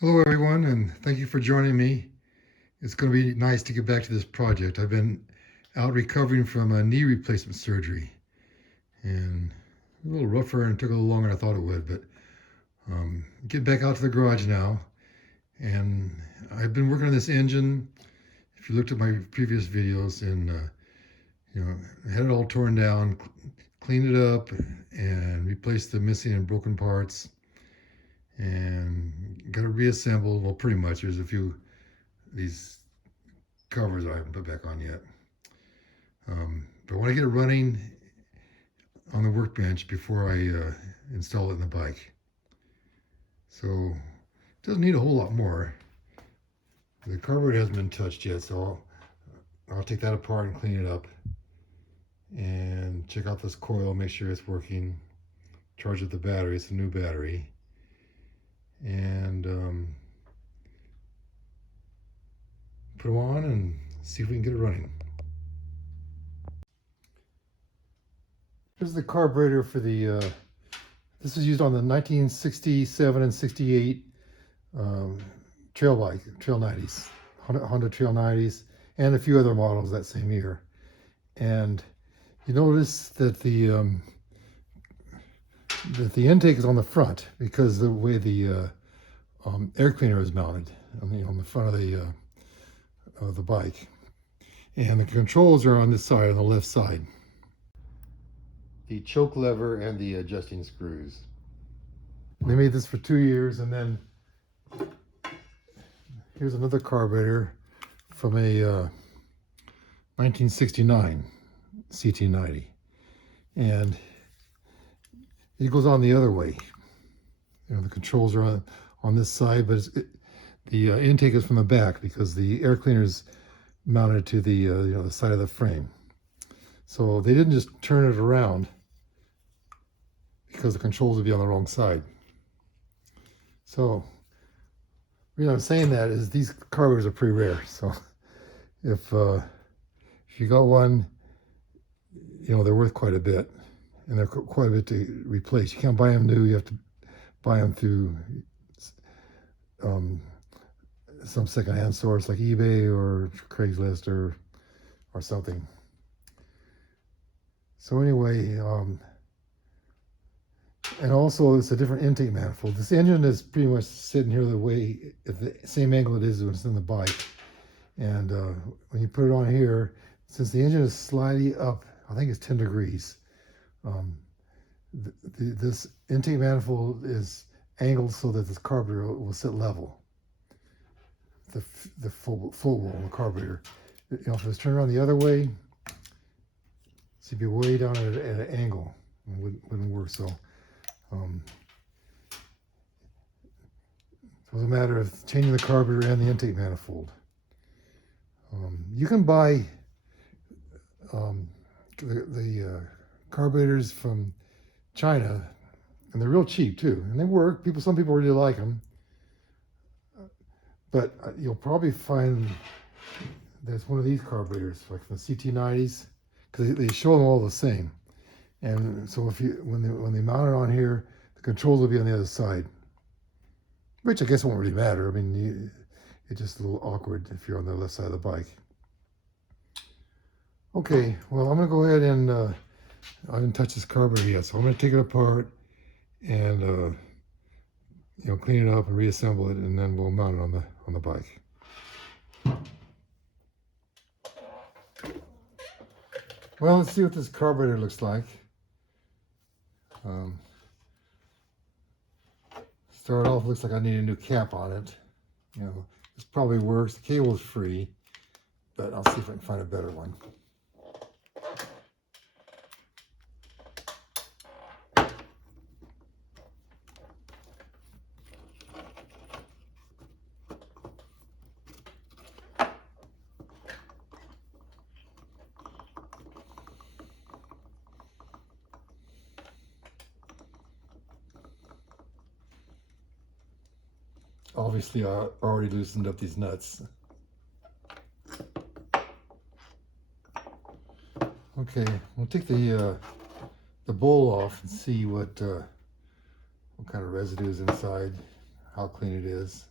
Hello everyone, and thank you for joining me. It's going to be nice to get back to this project. I've been out recovering from a knee replacement surgery, and a little rougher and took a little longer than I thought it would, but getting back out to the garage now, and I've been working on this engine. If you looked at my previous videos, and had it all torn down, cleaned it up, and replaced the missing and broken parts, and got it reassembled. Well, pretty much. There's a few these covers I haven't put back on yet. But I want to get it running on the workbench before I install it in the bike. So it doesn't need a whole lot more. The carburetor hasn't been touched yet, so I'll take that apart and clean it up and check out this coil, make sure it's working, charge up the battery. It's a new battery, and put them on and see if we can get it running. Here's the carburetor for the, this is used on the 1967 and 68 trail 90s, Honda Trail 90s, and a few other models that same year. And you notice that the intake is on the front because the way the air cleaner is mounted on the front of the bike, and the controls are on this side, on the left side. The choke lever and the adjusting screws. They made this for 2 years, and then here's another carburetor from a 1969 CT90, and it goes on the other way. The controls are on this side, but the intake is from the back because the air cleaner is mounted to the the side of the frame. So they didn't just turn it around because the controls would be on the wrong side. So the reason I'm saying that is these carburetors are pretty rare. So if you got one, they're worth quite a bit, and they're quite a bit to replace. You can't buy them new. You have to buy them through some secondhand source like eBay or Craigslist or something. So anyway, and also it's a different intake manifold. This engine is pretty much sitting here the way, at the same angle it is when it's in the bike. And when you put it on here, since the engine is slightly up, I think it's 10 degrees, this intake manifold is angled so that this carburetor will sit level. The full wall of the carburetor. If it was turned around the other way, so you'd be way down at an angle. It wouldn't work. So it was a matter of changing the carburetor and the intake manifold. You can buy the carburetors from China, and they're real cheap too, and they work. Some people really like them, but you'll probably find there's one of these carburetors, like from the CT90s, because they show them all the same. And so when they mount it on here, the controls will be on the other side, which I guess won't really matter. I mean, it's just a little awkward if you're on the left side of the bike. Okay, well, I'm gonna go ahead and I didn't touch this carburetor yet, so I'm gonna take it apart and clean it up and reassemble it, and then we'll mount it on the bike. Well, let's see what this carburetor looks like. Start off, looks like I need a new cap on it. This probably works. The cable is free, but I'll see if I can find a better one. Obviously, I already loosened up these nuts. Okay, we'll take the bowl off and see what kind of residue is inside, how clean it is.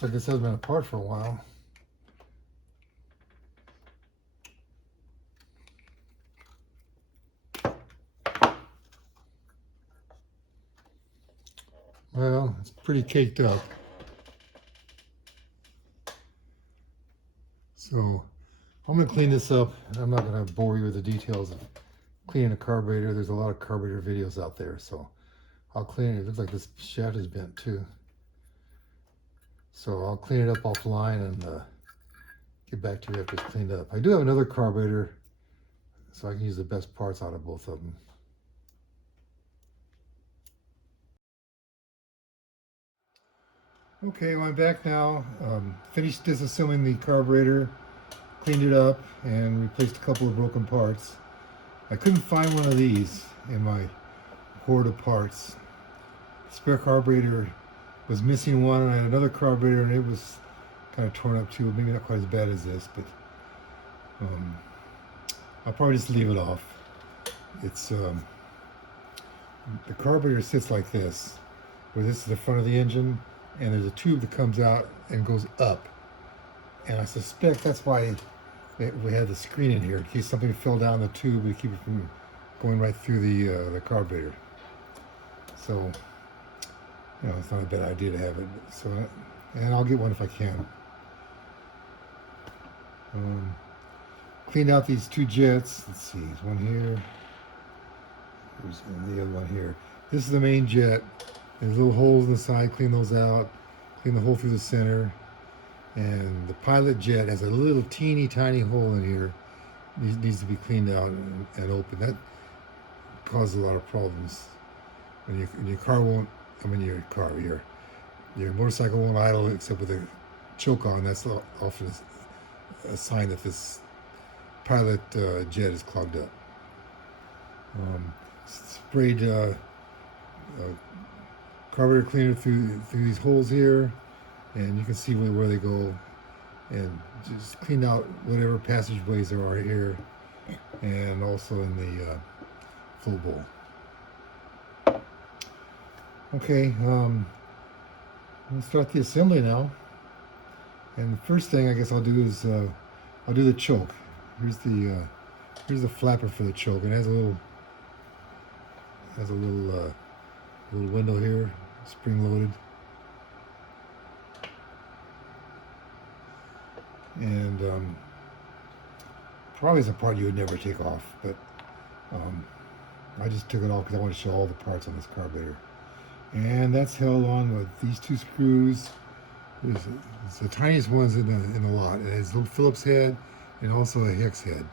Looks like this has been apart for a while. Well, it's pretty caked up. So I'm going to clean this up. I'm not going to bore you with the details of cleaning a carburetor. There's a lot of carburetor videos out there, so I'll clean it. It looks like this shaft is bent too. So I'll clean it up offline and get back to you after it's cleaned up. I do have another carburetor, so I can use the best parts out of both of them. Okay, well, I'm back now. Finished disassembling the carburetor, cleaned it up, and replaced a couple of broken parts. I couldn't find one of these in my hoard of parts. The spare carburetor was missing one, and I had another carburetor, and it was kind of torn up too. Maybe not quite as bad as this, but I'll probably just leave it off. It's the carburetor sits like this, where this is the front of the engine, and there's a tube that comes out and goes up. And I suspect that's why we had the screen in here, in case something fell down the tube, we keep it from going right through the carburetor. So, you know, it's not a bad idea to have it. So, and I'll get one if I can. Cleaned out these two jets. Let's see, there's one here. There's the other one here. This is the main jet. There's little holes in the side. Clean those out. Clean the hole through the center. And the pilot jet has a little teeny tiny hole in here. Needs to be cleaned out and open. That causes a lot of problems. When your car won't, your motorcycle won't idle except with a choke on. That's often a sign that this pilot jet is clogged up. Sprayed carburetor cleaner through these holes here, and you can see where they go, and just clean out whatever passageways there are here, and also in the flow bowl. Okay, we'll start the assembly now. And the first thing I guess I'll do is I'll do the choke. Here's the flapper for the choke. It has a little window here, spring loaded. And probably is a part you would never take off, but I just took it off because I want to show all the parts on this carburetor. And that's held on with these two screws. It's the tiniest ones in the lot. It has a little Phillips head and also a hex head.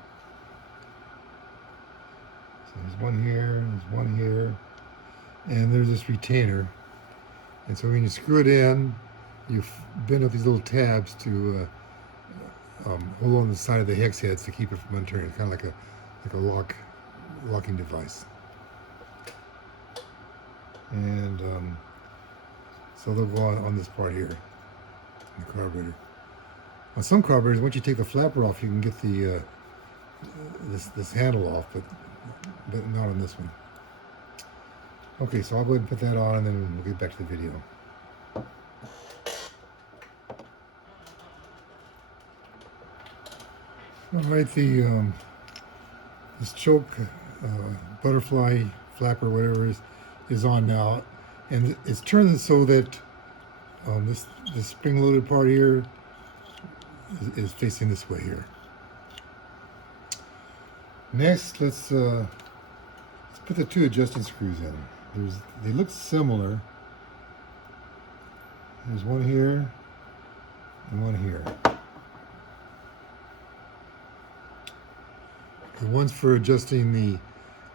So there's one here, there's one here, and there's this retainer. And so when you screw it in, you bend up these little tabs to hold on the side of the hex heads to keep it from unturning. Kind of like a locking device. And so they'll go on this part here, in the carburetor. On some carburetors, once you take the flapper off, you can get the this handle off, but not on this one. Okay, so I'll go ahead and put that on, and then we'll get back to the video. All right, this choke, butterfly, flapper, whatever is on now, and it's turned so that this spring-loaded part here is facing this way here. Next, let's put the two adjusting screws in. They look similar. There's one here and one here. The one's for adjusting the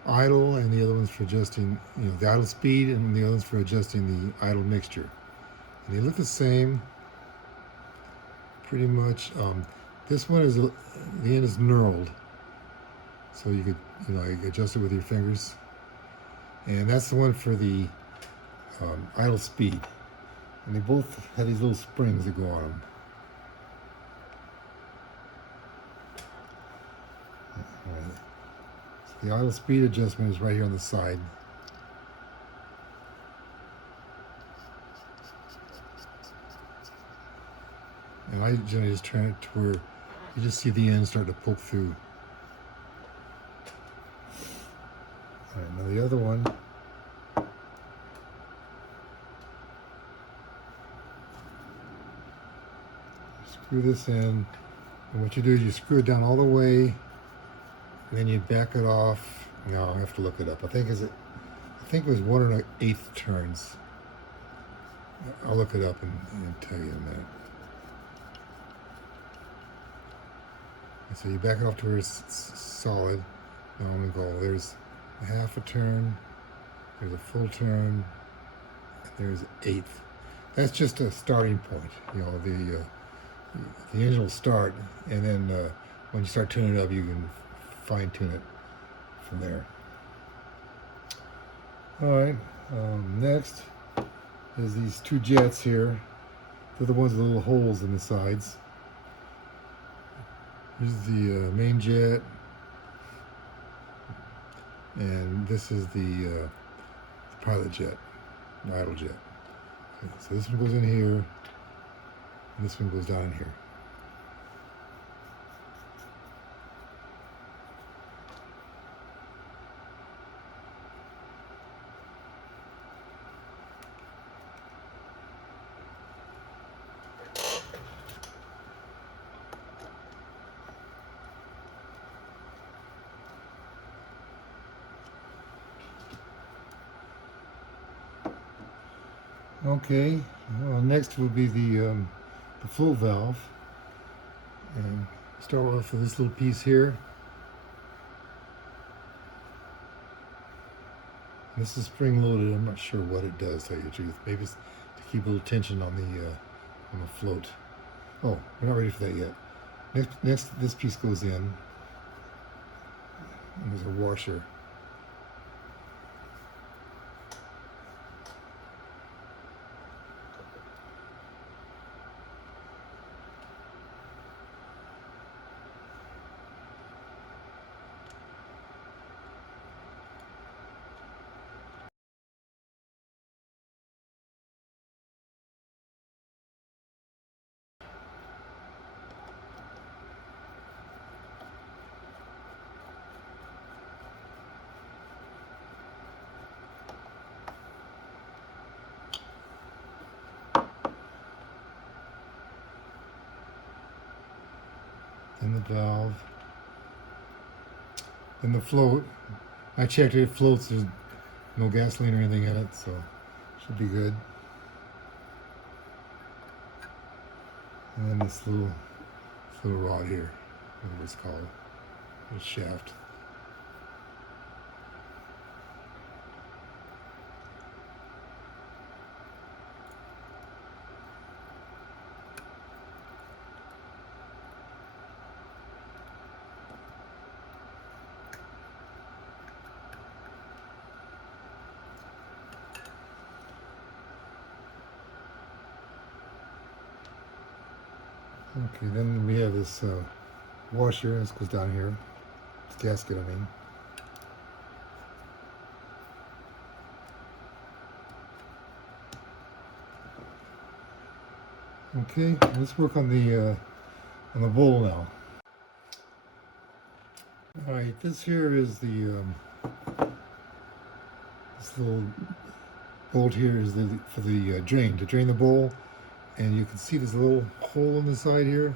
idle, and the other one's for adjusting, the idle speed, and the other one's for adjusting the idle mixture. And they look the same, pretty much. This one is the end is knurled, so you could you adjust it with your fingers. And that's the one for the idle speed. And they both have these little springs that go on them. Right. So the idle speed adjustment is right here on the side. And I generally just turn it to where you just see the end start to poke through. All right, now the other one. Screw this in, and what you do is you screw it down all the way, and then you back it off. No, I have to look it up. I think it was 1 1/8 turns. I'll look it up and tell you in a minute. And so you back it off to where it's solid. Now I'm gonna go. There's a half a turn. There's a full turn. And there's 1/8. That's just a starting point. You know, the engine will start, and then when you start tuning it up, you can fine tune it from there. All right. Next is these 2 jets here. They're the ones with little holes in the sides. Here's the main jet, and this is the pilot jet, the idle jet. Okay, so this one goes in here, and this one goes down in here. Okay, well, next will be the float valve, and start off with this little piece here. This is spring loaded. I'm not sure what it does, to tell you the truth. Maybe it's to keep a little tension on the float. Oh, we're not ready for that yet. Next this piece goes in, and there's a washer. And the valve, and the float. I checked it, floats, there's no gasoline or anything in it, so should be good. And then this little rod here, whatever it's called, little shaft. Okay, then we have this washer. This goes down here. This gasket, I mean. Okay, let's work on the bowl now. All right, this here is the this little bolt here is for the drain, to drain the bowl. And you can see there's a little hole in the side here,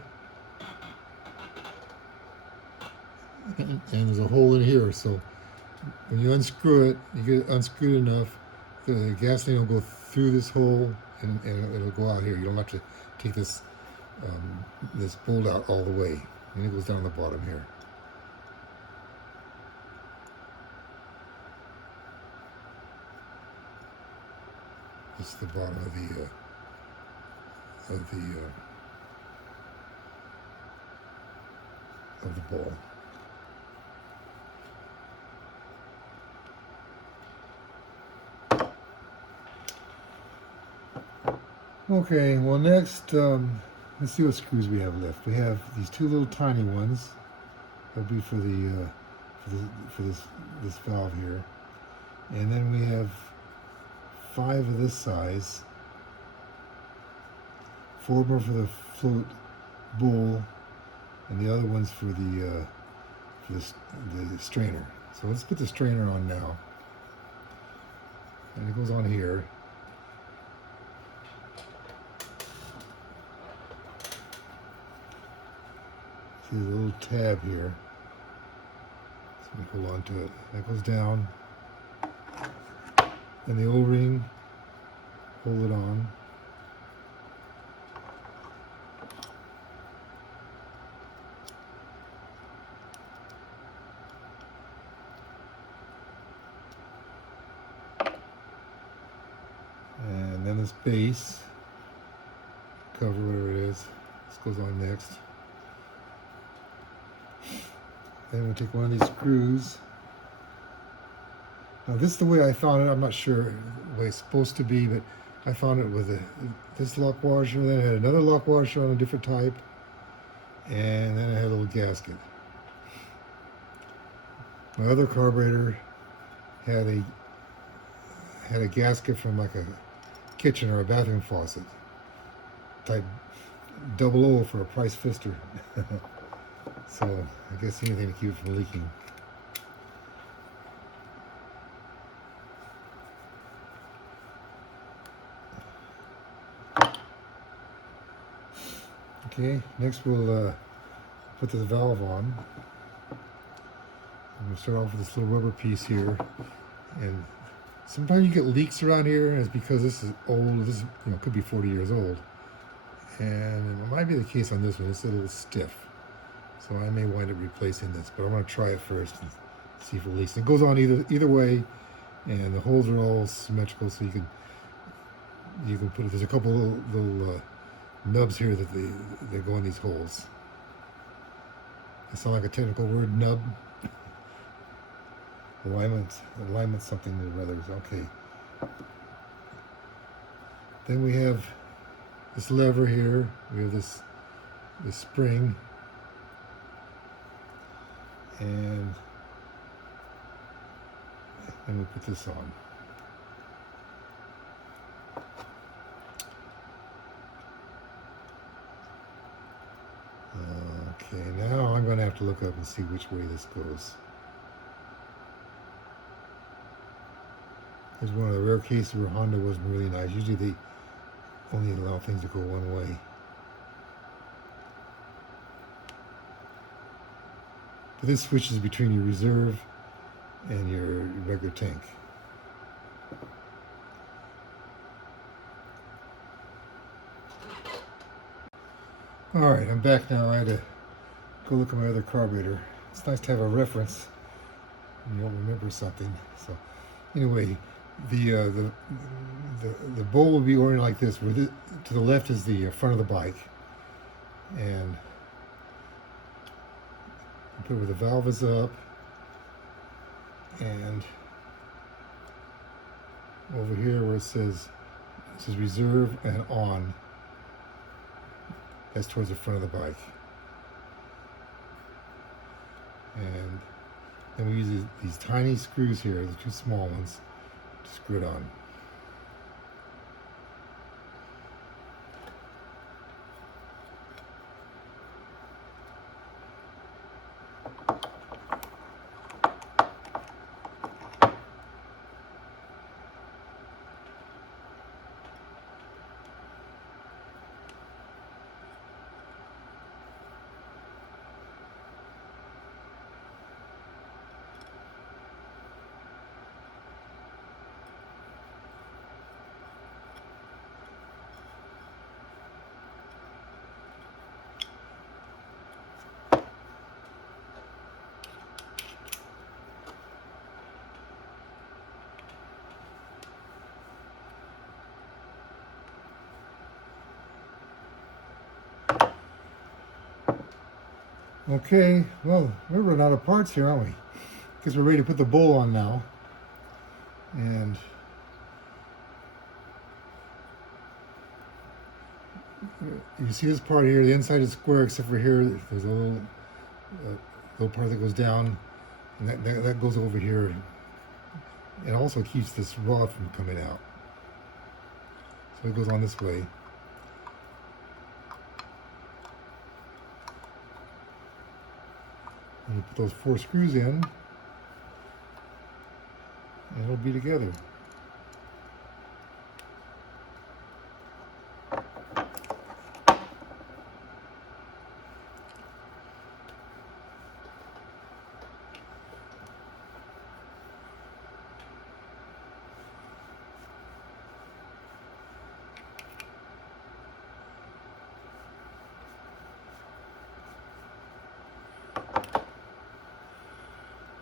and there's a hole in here. So when you unscrew it, you get it unscrewed enough, the gasoline will go through this hole, and it'll go out here. You don't have to take this this bolt out all the way, and it goes down the bottom here. This is the bottom of the bowl. Okay, well next, let's see what screws we have left. We have these 2 little tiny ones. That'll be for the for this valve here, and then we have 5 of this size. 4 more for the float bowl, and the other one's for the strainer. So let's put the strainer on now, and it goes on here. See the little tab here. So we hold on to it. That goes down. And the O-ring, hold it on. And then this base cover, whatever it is, this goes on next. Then we'll take one of these screws. Now this is the way I found it. I'm not sure the way it's supposed to be, but I found it with this lock washer. Then I had another lock washer on a different type, and then I had a little gasket. My other carburetor had a gasket from like a kitchen or a bathroom faucet, type 00 for a price fister. So I guess anything to keep it from leaking. Okay, next we'll put this valve on. I'm going to start off with this little rubber piece here, and sometimes you get leaks around here, and it's because this is old. This could be 40 years old, and it might be the case on this one. It's a little stiff, so I may wind up replacing this. But I'm going to try it first and see if it leaks. It goes on either way, and the holes are all symmetrical, so you can put. There's a couple little nubs here that they go in these holes. That sound like a technical word, nub. Alignment something or others. Okay. Then we have this lever here. We have this spring, and then we put this on. Okay, now I'm going to have to look up and see which way this goes. There's one of the rare cases where Honda wasn't really nice. Usually they only allow things to go one way. But this switches between your reserve and your regular tank. Alright, I'm back now. I had to go look at my other carburetor. It's nice to have a reference when you don't remember something. So anyway, the bowl will be oriented like this, where to the left is the front of the bike, and you put where the valve is up, and over here where it says reserve and on, that's towards the front of the bike. And then we use these tiny screws here, the two small ones, to screw it on. Okay, well, we're running out of parts here, aren't we? Guess we're ready to put the bowl on now. And you see this part here, the inside is square except for here. There's a little part that goes down, and that goes over here. It also keeps this rod from coming out. So it goes on this way. And you put those 4 screws in, and it'll be together.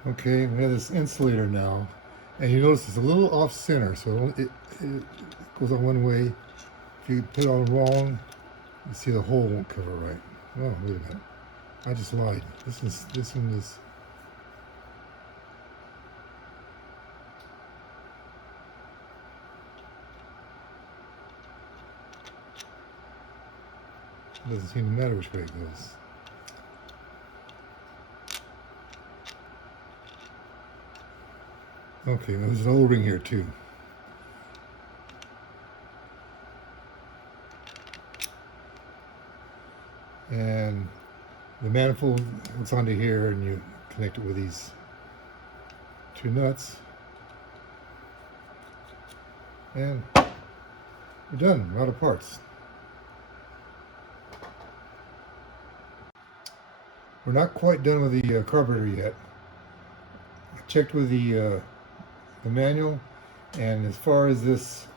Okay, we have this insulator now, and you notice it's a little off center, so it goes on one way. If you put it on wrong, you see the hole won't cover right. Oh, wait a minute, I just lied. This one is. It doesn't seem to matter which way it goes. Okay, there's an O-ring here too. And the manifold hooks onto here, and you connect it with these 2 nuts. And we're done, we're out of parts. We're not quite done with the carburetor yet. I checked with the manual, and as far as this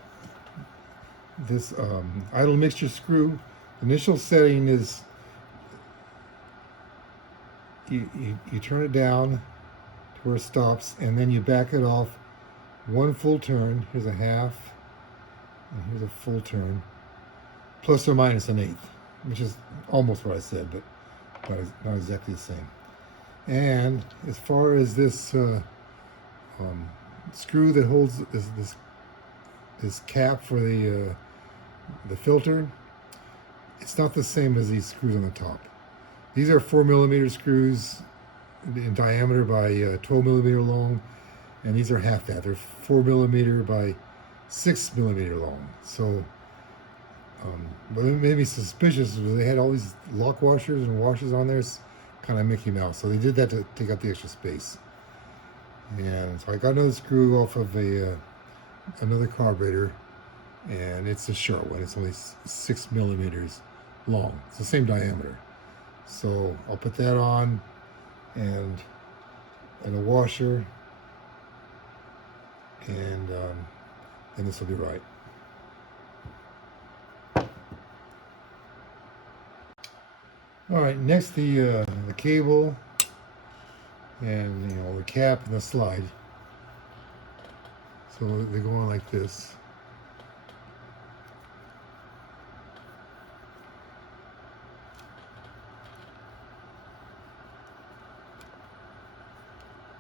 idle mixture screw, initial setting is you turn it down to where it stops, and then you back it off 1 full turn. Here's a half, and here's a full turn, plus or minus an eighth, which is almost what I said, but not exactly the same. And as far as this screw that holds this cap for the filter, it's not the same as these screws on the top. These are 4mm screws in diameter by 12mm long, and these are half that. They're 4mm by 6mm long. So what made me suspicious was they had all these lock washers and washers on there, kind of Mickey Mouse. So they did that to take up the extra space. And so I got another screw off of another carburetor, and it's a short one. It's only 6mm long. It's the same diameter. So I'll put that on, and a washer, and this will be right. All right, next the cable, and the cap and the slide. So they go on like this.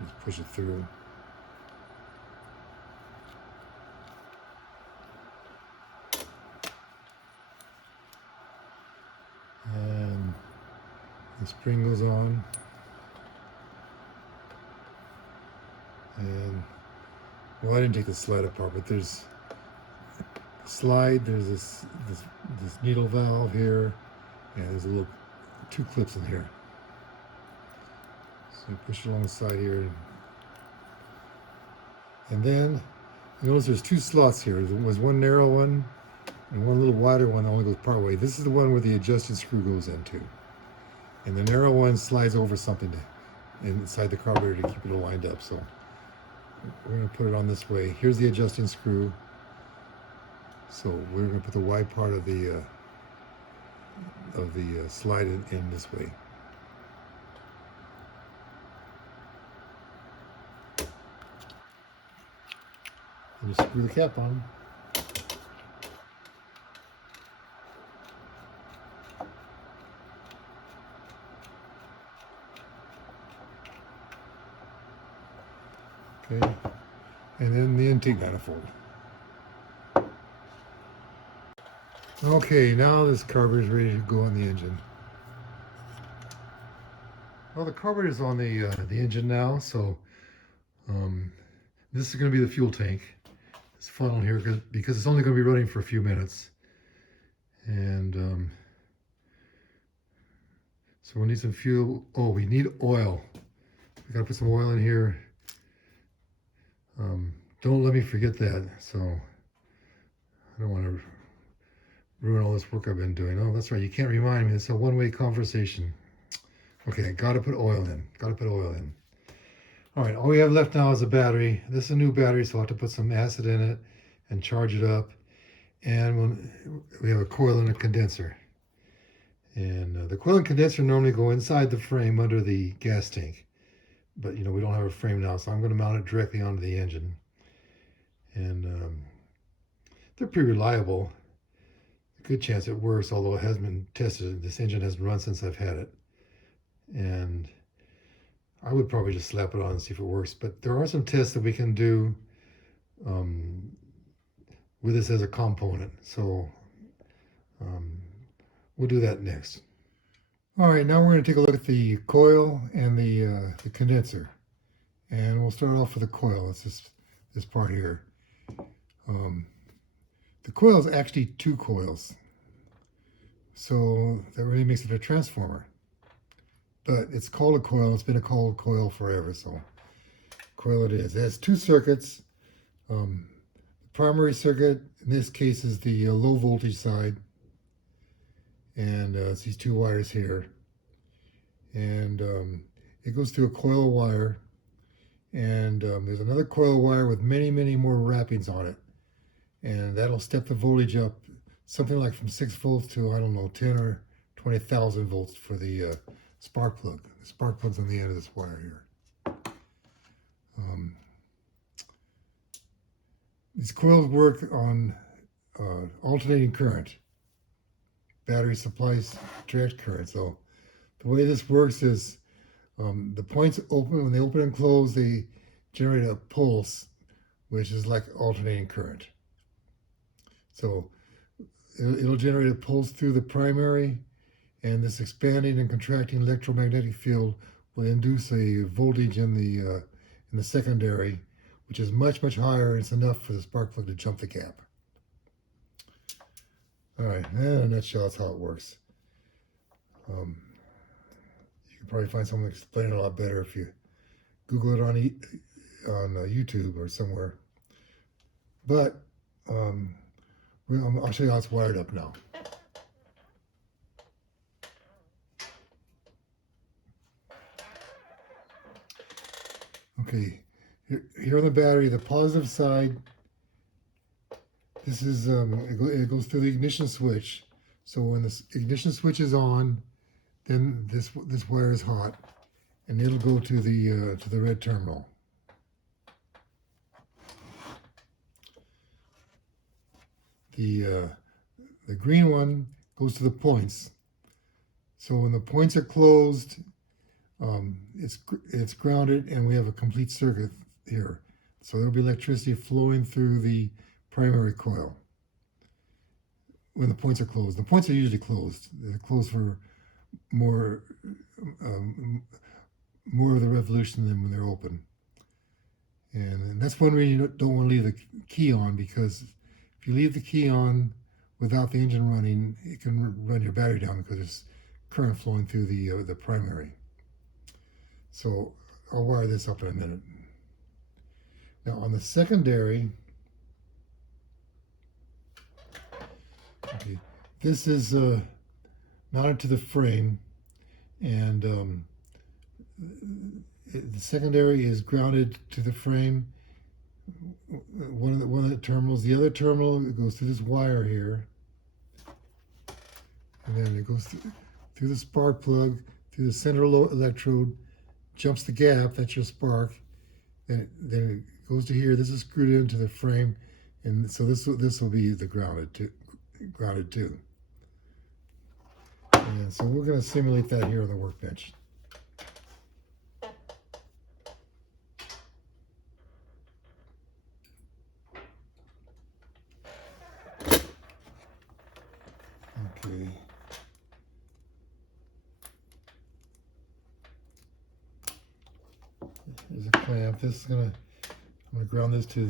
Just push it through. And the spring goes on. And well, I didn't take the slide apart, but there's a slide, there's this needle valve here, and there's a little 2 clips in here. So you push it along the side here, and then you notice there's 2 slots here. There was one narrow one and one little wider one that only goes part way. This is the one where the adjusted screw goes into, and the narrow one slides over something inside the carburetor to keep it lined up. So we're going to put it on this way. Here's the adjusting screw. So we're going to put the wide part of the slide in this way. And you screw the cap on. Okay, and then the intake manifold. Okay, now this carburetor is ready to go on the engine. Well, the carburetor is on the engine now, so this is going to be the fuel tank. This funnel here, because it's only going to be running for a few minutes, and so we need some fuel. Oh, we need oil. We gotta put some oil in here. Don't let me forget that. So I don't want to ruin all this work I've been doing. Oh, that's right. You can't remind me. It's a one-way conversation. Okay, gotta put oil in. Gotta put oil in. All right, all we have left now is a battery. This is a new battery, so I'll have to put some acid in it and charge it up. And we have a coil and a condenser. And the coil and condenser normally go inside the frame under the gas tank. But, we don't have a frame now, so I'm going to mount it directly onto the engine. And they're pretty reliable. Good chance it works, although it hasn't been tested. This engine hasn't run since I've had it. And I would probably just slap it on and see if it works. But there are some tests that we can do with this as a component. So we'll do that next. All right, now we're going to take a look at the coil and the condenser. And we'll start off with the coil. It's this part here. The coil is actually two coils. So that really makes it a transformer. But it's called a coil. It's been called coil forever, so coil it is. It has two circuits. The primary circuit, in this case, is the low voltage side. And it's these two wires here. And it goes through a coil wire. And there's another coil wire with many, many more wrappings on it. And that'll step the voltage up something like from 6 volts to, I don't know, 10 or 20,000 volts for the spark plug. The spark plug's on the end of this wire here. These coils work on alternating current. Battery supplies direct current. So the way this works is the points open, when they open and close, they generate a pulse, which is like alternating current. So it'll generate a pulse through the primary, and this expanding and contracting electromagnetic field will induce a voltage in the secondary, which is much, much higher. It's enough for the spark plug to jump the gap. All right, in a nutshell, that's how it works. You can probably find someone to explain it a lot better if you Google it on YouTube or somewhere. But I'll show you how it's wired up now. Okay, here on the battery, the positive side, this is it goes through the ignition switch. So when the ignition switch is on, then this wire is hot, and it'll go to the red terminal. The green one goes to the points. So when the points are closed, it's grounded, and we have a complete circuit here. So there'll be electricity flowing through the primary coil when the points are closed. The points are usually closed. They're closed for more of the revolution than when they're open. And that's one reason you don't want to leave the key on, because if you leave the key on without the engine running, it can run your battery down because there's current flowing through the primary. So I'll wire this up in a minute. Now on the secondary, okay, this is mounted to the frame, and the secondary is grounded to the frame. One of the terminals. The other terminal, it goes through this wire here, and then it goes through the spark plug, through the center electrode, jumps the gap. That's your spark. Then it goes to here. This is screwed into the frame, and so this will be the grounded too. And so we're going to simulate that here on the workbench. Okay. There's a clamp. I'm gonna ground this to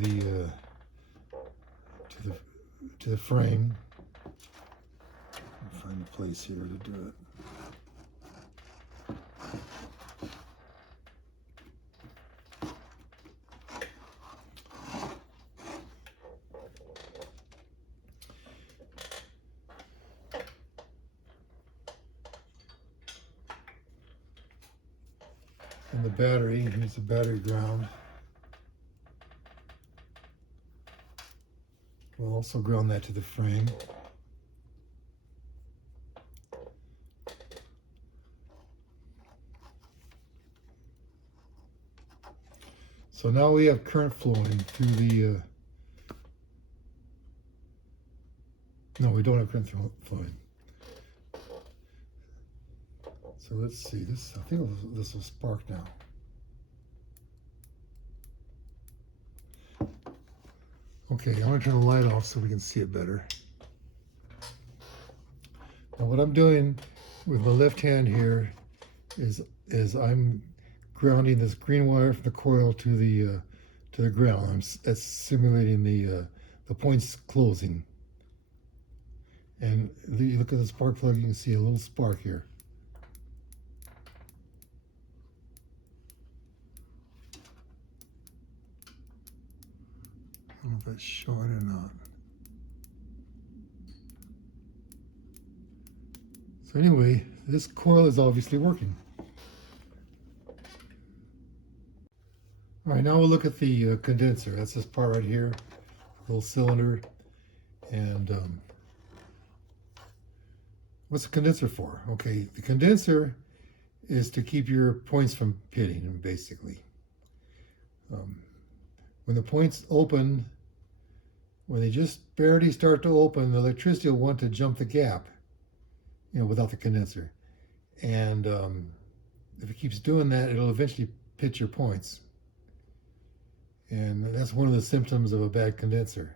the frame. I'll find a place here to do it. And the battery, here's the battery ground. We'll also ground that to the frame. So now we have current flowing through the, no, we don't have current flowing. So let's see, this, I think this will spark now. Okay, I'm gonna turn the light off so we can see it better. Now what I'm doing with my left hand here is I'm grounding this green wire from the coil to the ground. That's simulating the points closing. And you look at the spark plug, you can see a little spark here. I don't know if that's showing or not. So anyway, this coil is obviously working. All right, now we'll look at the condenser. That's this part right here, little cylinder. And what's the condenser for? Okay, the condenser is to keep your points from pitting, basically. When the points open, when they just barely start to open, the electricity will want to jump the gap, you know, without the condenser. And if it keeps doing that, it'll eventually pit your points. And that's one of the symptoms of a bad condenser.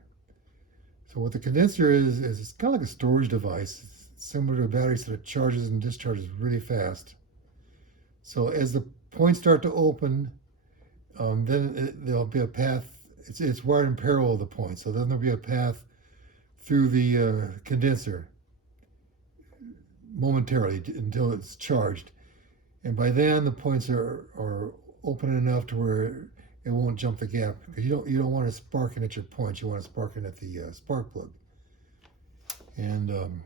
So what the condenser is it's kind of like a storage device. It's similar to a battery, so it charges and discharges really fast. So as the points start to open, then there'll be a path. It's wired in parallel to the points. So then there'll be a path through the condenser momentarily until it's charged. And by then the points are open enough to where it won't jump the gap, because you don't want it sparking at your points. You want it sparking at the spark plug. And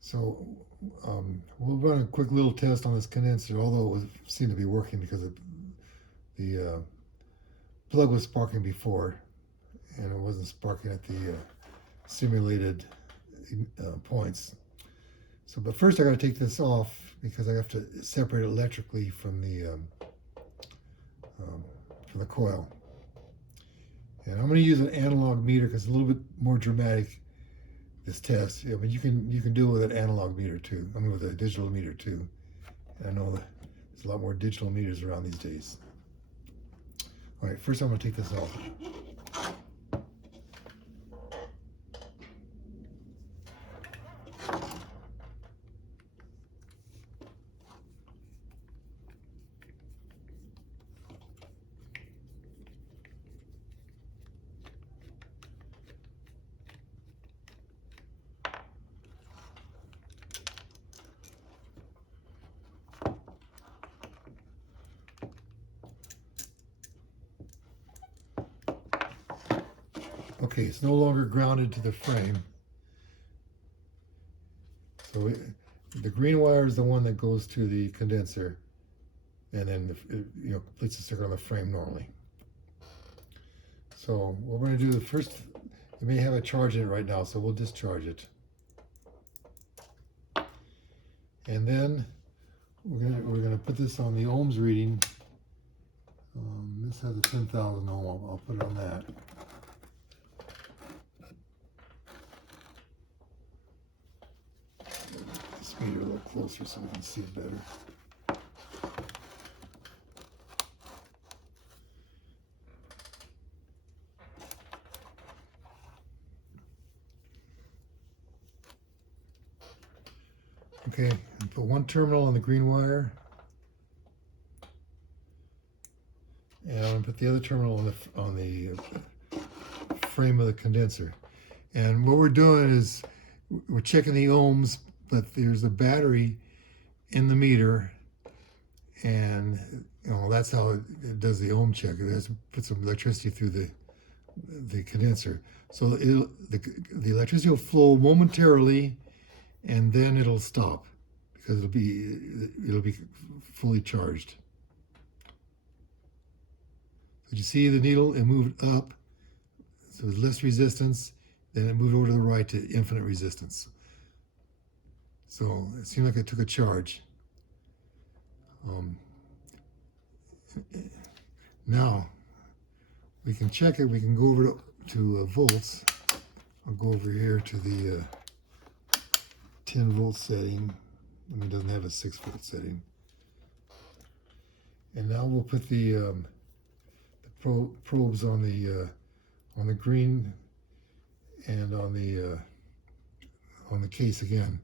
so we'll run a quick little test on this condenser, although it seemed to be working because the plug was sparking before, and it wasn't sparking at the simulated points. So, but first I got to take this off because I have to separate it electrically from the coil. And I'm going to use an analog meter because it's a little bit more dramatic, this test. Yeah, but you can do it with an analog meter too. I mean, with a digital meter too. And I know that there's a lot more digital meters around these days. All right, first I'm going to take this off. Okay, it's no longer grounded to the frame. So the green wire is the one that goes to the condenser, and then it completes the circuit on the frame normally. So what we're going to do first, it may have a charge in it right now, so we'll discharge it. And then we're gonna put this on the ohms reading. This has a 10,000 ohm. I'll put it on that. This meter a little closer so we can see it better. Okay, put one terminal on the green wire, and I'm going to put the other terminal on the frame of the condenser. And what we're doing is we're checking the ohms, but there's a battery in the meter, and that's how it does the ohm check. It has to put some electricity through the condenser. So the electricity will flow momentarily, and then it'll stop because it'll be fully charged. Did you see the needle? It moved up, so it was less resistance. Then it moved over to the right to infinite resistance. So it seemed like it took a charge. Now we can check it. We can go over to volts. I'll go over here to the 10 volt setting. It doesn't have a 6 volt setting. And now we'll put the probes on the green and on the case again.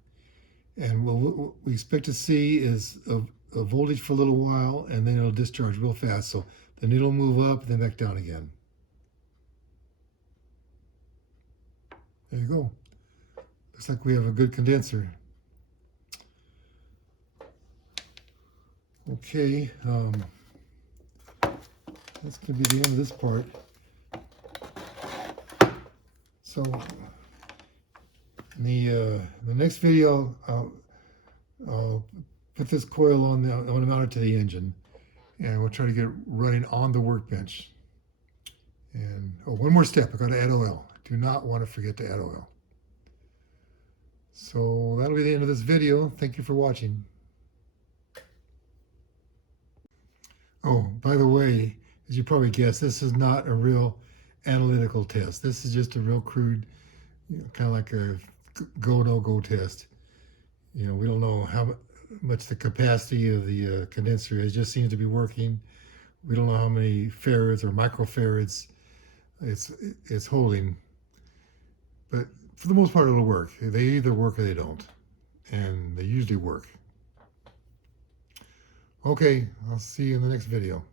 And what we expect to see is a voltage for a little while, and then it'll discharge real fast. So the needle will move up and then back down again. There you go. Looks like we have a good condenser. Okay, that's going to be the end of this part. So in the next video, I'll put this coil on. I want to mount it to the engine, and we'll try to get it running on the workbench. And one more step. I got to add oil. Do not want to forget to add oil. So that'll be the end of this video. Thank you for watching. Oh, by the way, as you probably guessed, this is not a real analytical test. This is just a real crude, kind of like a go, no go test. We don't know how much the capacity of the condenser is. It just seems to be working. We don't know how many farads or microfarads it's holding. But for the most part, it'll work. They either work or they don't. And they usually work. Okay, I'll see you in the next video.